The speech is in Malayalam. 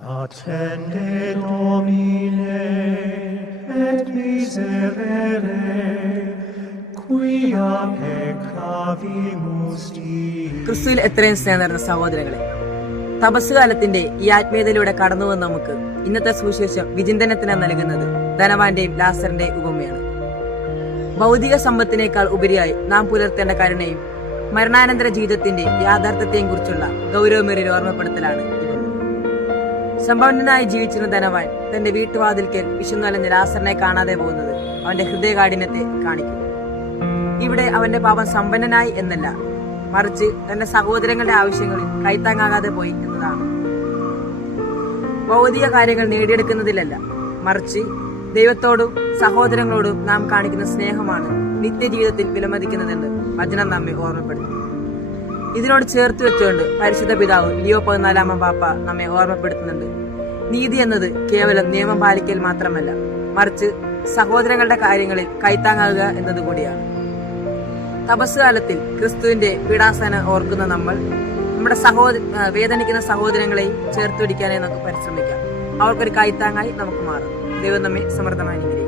Attende Domine et miserere, quia peccavimus Dei. ക്രിസ്തുവിൽ എത്രയും സ്നേഹം നിറഞ്ഞ സഹോദരങ്ങളെ, തപസ് കാലത്തിന്റെ ഈ ആത്മീയതയിലൂടെ കടന്നുവന്ന് നമുക്ക് ഇന്നത്തെ സുവിശേഷം വിചിന്തനത്തിന് നൽകുന്നത് ധനവാന്റെയും ലാസറിന്റെയും ഉപമയാണ്. ഭൗതിക സമ്പത്തിനേക്കാൾ ഉപരിയായി നാം പുലർത്തേണ്ട കരുണയും മരണാനന്തര ജീവിതത്തിന്റെ യാഥാർത്ഥ്യത്തെയും കുറിച്ചുള്ള ഗൗരവമേറിയ ഓർമ്മപ്പെടുത്തലാണ് ഇവ. സമ്പന്നനായി ജീവിച്ചിരുന്ന ധനവാൻ തന്റെ വീട്ടുവാതിൽക്കൽ വിശുന്നലഞ്ഞ ലാസറിനെ കാണാതെ പോകുന്നത് അവന്റെ ഹൃദയകാഠിന്യത്തെ കാണിക്കുന്നു. ഇവിടെ അവന്റെ പാപം സമ്പന്നനായി എന്നല്ല, മറിച്ച് തന്റെ സഹോദരങ്ങളുടെ ആവശ്യങ്ങളിൽ കൈത്താങ്ങാകാതെ പോയി എന്നതാണ്. ഭൗതിക കാര്യങ്ങൾ നേടിയെടുക്കുന്നതിലല്ല, മറിച്ച് ദൈവത്തോടും സഹോദരങ്ങളോടും നാം കാണിക്കുന്ന സ്നേഹമാണ് നിത്യജീവിതത്തിൽ വിലമതിക്കുന്നതെന്ന് വചനം നമ്മെ ഓർമ്മപ്പെടുത്തുന്നു. ഇതിനോട് ചേർത്ത് വെച്ചുകൊണ്ട് പരിശുദ്ധ പിതാവ് ലിയോ 14 പാപ്പ നമ്മെ ഓർമ്മപ്പെടുത്തുന്നുണ്ട്. നീതി എന്നത് കേവലം നിയമം പാലിക്കൽ മാത്രമല്ല, മറിച്ച് സഹോദരങ്ങളുടെ കാര്യങ്ങളിൽ കൈത്താങ്ങാകുക എന്നതുകൂടിയാണ്. തപസ് കാലത്തിൽ ക്രിസ്തുവിന്റെ പീഡാസനം ഓർക്കുന്ന നമ്മൾ നമ്മുടെ വേദനിക്കുന്ന സഹോദരങ്ങളെയും ചേർത്ത് പിടിക്കാനായി നമുക്ക് പരിശ്രമിക്കാം. അവർക്കൊരു കൈത്താങ്ങായി നമുക്ക് മാറും. ദൈവം നമ്മെ സമൃദ്ധമായി അനുഗ്രഹിക്കട്ടെ.